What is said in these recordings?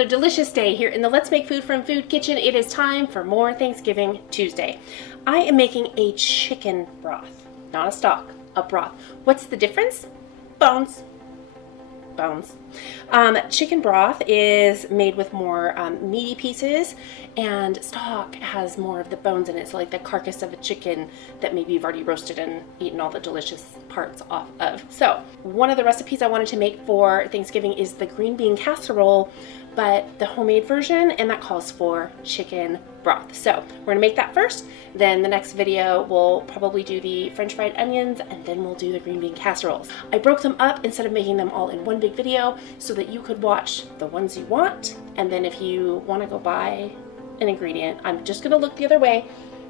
another delicious day here in the Let's Make Food from Food kitchen. It is time for more Thanksgiving Tuesday. I am making a chicken broth, not a stock, a broth. What's the difference? Bones. Chicken broth is made with more meaty pieces, and stock has more of the bones in it, so like the carcass of a chicken that maybe you've already roasted and eaten all the delicious parts off of. So one of the recipes I wanted to make for Thanksgiving is the green bean casserole, but the homemade version, and that calls for chicken broth. So we're gonna make that first, then the next video we'll probably do the french fried onions, and then we'll do the green bean casseroles. I broke them up instead of making them all in one big video so that you could watch the ones you want, and then if you want to go buy an ingredient, I'm just gonna look the other way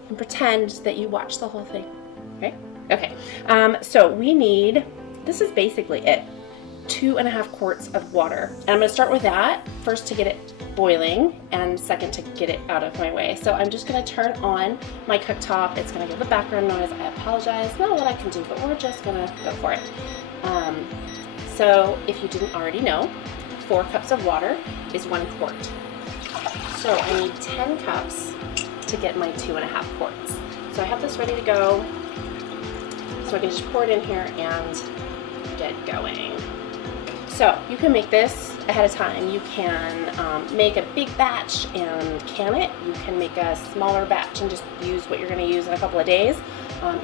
and pretend that you watched the whole thing. Okay, so we need, this is basically it, 2.5 quarts of water, and I'm going to start with that first to get it boiling, and second to get it out of my way. So I'm just going to turn on my cooktop. It's going to give the background noise. I apologize, not what I can do, but we're just going to go for it. So if you didn't already know, 4 cups of water is 1 quart. So I need 10 cups to get my 2.5 quarts. So I have this ready to go, so I can just pour it in here and get going. So you can make this ahead of time. You can make a big batch and can it. You can make a smaller batch and just use what you're going to use in a couple of days.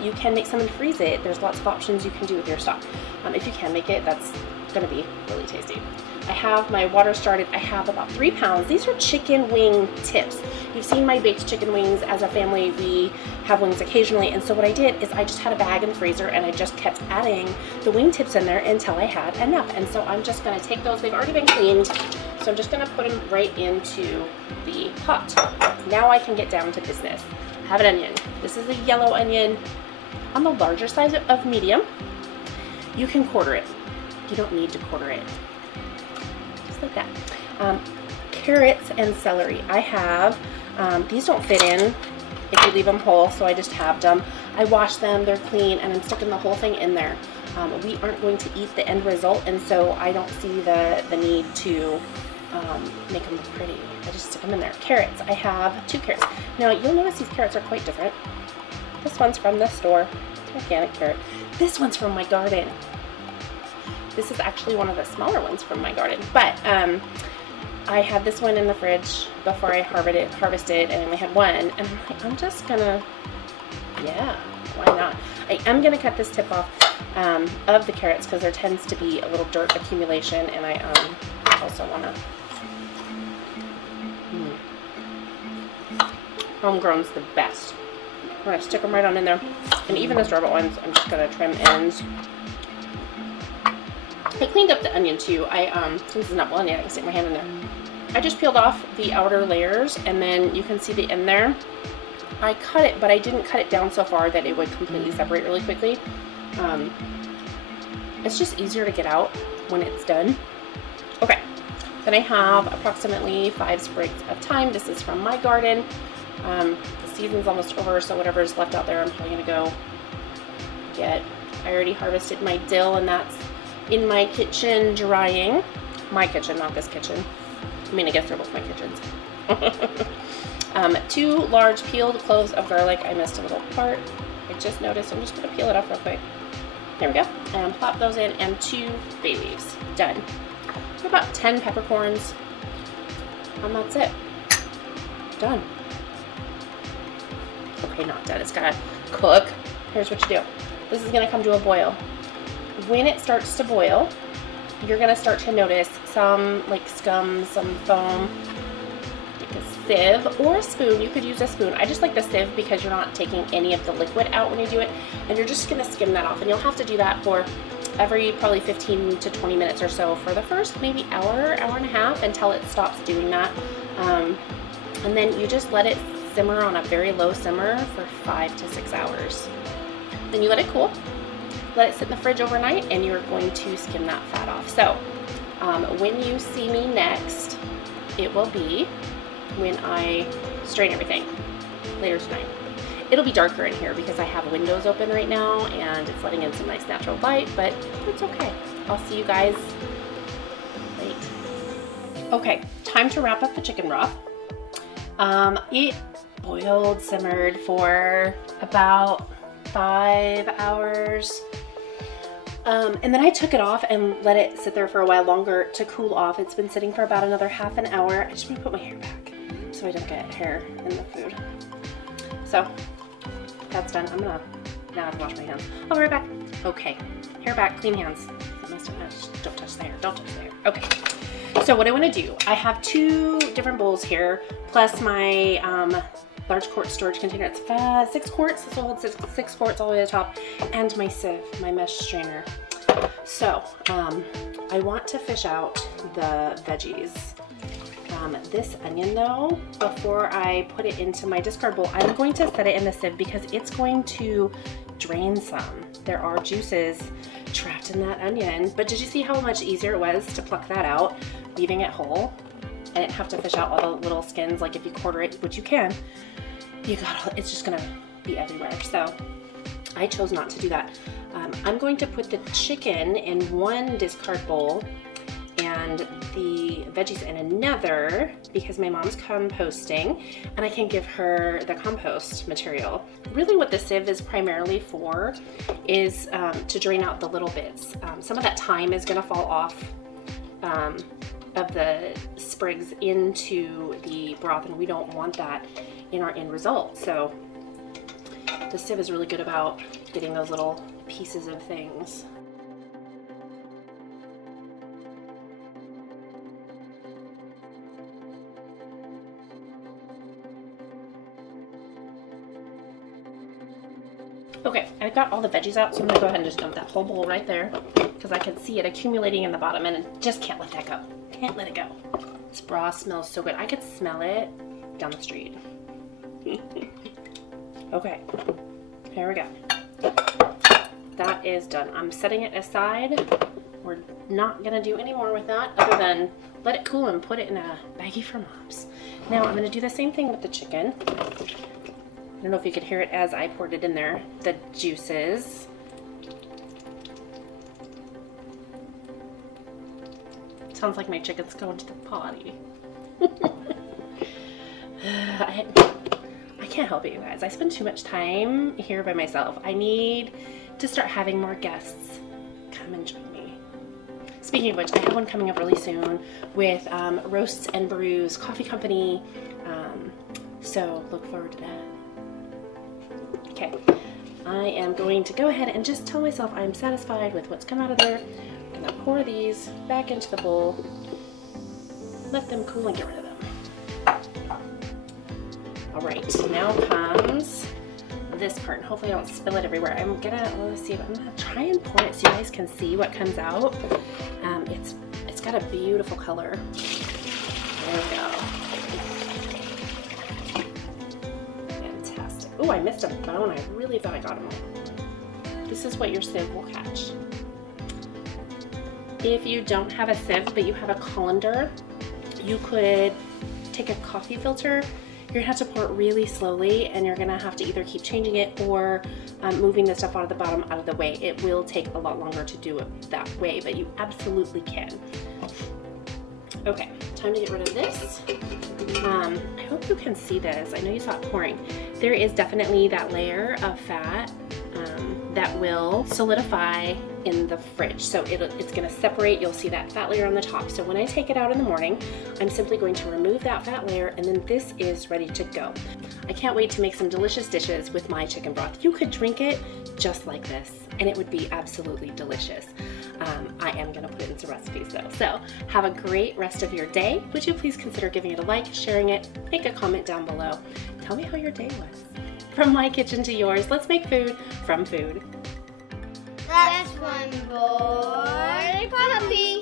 You can make some and freeze it. There's lots of options you can do with your stock. If you can make it, that's going to be really tasty. I have my water started. I have about 3 pounds. These are chicken wing tips. You've seen my baked chicken wings. As a family, we have wings occasionally, and so what I did is I just had a bag in the freezer and I just kept adding the wing tips in there until I had enough. And so I'm just going to take those. They've already been cleaned, so I'm just going to put them right into the pot. Now I can get down to business. I have an onion. This is a yellow onion on the larger size of medium. You can quarter it. You don't need to quarter it. Like that. Carrots and celery. I have, these don't fit in if you leave them whole, so I just halved them. I washed them, they're clean, and I'm sticking the whole thing in there. We aren't going to eat the end result, and so I don't see the need to make them look pretty. I just stick them in there. Carrots. I have 2 carrots. Now you'll notice these carrots are quite different. This one's from the store, organic carrot. This one's from my garden. This is actually one of the smaller ones from my garden, but I had this one in the fridge before I harvested, and I only had one, and I'm like, I'm just gonna, yeah, why not? I am gonna cut this tip off of the carrots because there tends to be a little dirt accumulation, and I also wanna, homegrown's the best. I'm gonna stick them right on in there, and even the store-bought ones, I'm just gonna trim ends. I cleaned up the onion too. Since it's not boiling yet, I can stick my hand in there. I just peeled off the outer layers, and then you can see the end there. I cut it, but I didn't cut it down so far that it would completely separate really quickly. It's just easier to get out when it's done. Okay, then I have approximately 5 sprigs of thyme. This is from my garden. The season's almost over, so whatever's left out there, I'm probably gonna go get. I already harvested my dill, and that's in my kitchen drying. My kitchen, not this kitchen. I mean, I guess they're both my kitchens. 2 large peeled cloves of garlic. I missed a little part. I just noticed. I'm just gonna peel it off real quick. There we go. And plop those in, and 2 bay leaves. Done. About 10 peppercorns. And that's it. Done. Okay, not done. It's gotta cook. Here's what you do. This is gonna come to a boil. When it starts to boil, you're going to start to notice some like scum, some foam, like a sieve or a spoon. You could use a spoon. I just like the sieve because you're not taking any of the liquid out when you do it, and you're just going to skim that off, and you'll have to do that for every probably 15 to 20 minutes or so for the first maybe hour and a half until it stops doing that. And then you just let it simmer on a very low simmer for 5 to 6 hours. Then you let it cool. Let it sit in the fridge overnight, and you're going to skim that fat off. So when you see me next, it will be when I strain everything later tonight. It'll be darker in here because I have windows open right now, and it's letting in some nice natural light, but it's okay. I'll see you guys late. Okay, time to wrap up the chicken broth. It boiled, simmered for about 5 hours. And then I took it off and let it sit there for a while longer to cool off. It's been sitting for about another half an hour. I just want to put my hair back so I don't get hair in the food. So that's done. I'm gonna now have to wash my hands. I'll be right back. Okay, hair back, clean hands. Don't touch the hair, don't touch the hair. Okay, so what I want to do, I have 2 different bowls here, plus my large quart storage container. It's 6 quarts, this will hold 6 quarts all the way to the top, and my sieve, my mesh strainer. So I want to fish out the veggies. This onion though, before I put it into my discard bowl, I'm going to set it in the sieve because it's going to drain some. There are juices trapped in that onion. But did you see how much easier it was to pluck that out, leaving it whole? I didn't have to fish out all the little skins, like if you quarter it, which you can, it's just gonna be everywhere. So I chose not to do that. I'm going to put the chicken in one discard bowl and the veggies in another because my mom's composting and I can give her the compost material. Really what the sieve is primarily for is to drain out the little bits. Some of that thyme is gonna fall off of the sprigs into the broth and we don't want that in our end result. So the sieve is really good about getting those little pieces of things. Okay, I've got all the veggies out, so I'm gonna go ahead and just dump that whole bowl right there because I can see it accumulating in the bottom and I just can't let that go. Can't let it go. This broth smells so good. I could smell it down the street. Okay, here we go. That is done. I'm setting it aside. We're not gonna do any more with that other than let it cool and put it in a baggie for moms. Now I'm gonna do the same thing with the chicken. I don't know if you could hear it as I poured it in there. The juices. Sounds like my chicken's going to the potty. I can't help it, you guys. I spend too much time here by myself. I need to start having more guests come and join me. Speaking of which, I have one coming up really soon with Roasts and Brews Coffee Company. So look forward to that. Okay, I am going to go ahead and just tell myself I'm satisfied with what's come out of there. I'm gonna pour these back into the bowl, let them cool and get rid of them. All right, now comes this part. Hopefully I don't spill it everywhere. I'm gonna, let's see, I'm gonna try and pour it so you guys can see what comes out. It's got a beautiful color. There we go. Oh, I missed a bone. I really thought I got them all. This is what your sieve will catch. If you don't have a sieve, but you have a colander, you could take a coffee filter. You're gonna have to pour it really slowly and you're gonna have to either keep changing it or moving the stuff out of the bottom out of the way. It will take a lot longer to do it that way, but you absolutely can. Okay, time to get rid of this. I hope you can see this. I know you saw it pouring. There is definitely that layer of fat that will solidify in the fridge. So it's gonna separate, you'll see that fat layer on the top. So when I take it out in the morning, I'm simply going to remove that fat layer and then this is ready to go. I can't wait to make some delicious dishes with my chicken broth. You could drink it just like this and it would be absolutely delicious. I am gonna put it in some recipes though. So have a great rest of your day. Would you please consider giving it a like, sharing it, make a comment down below. Tell me how your day was. From my kitchen to yours, let's make food from food. That's one boy puppy.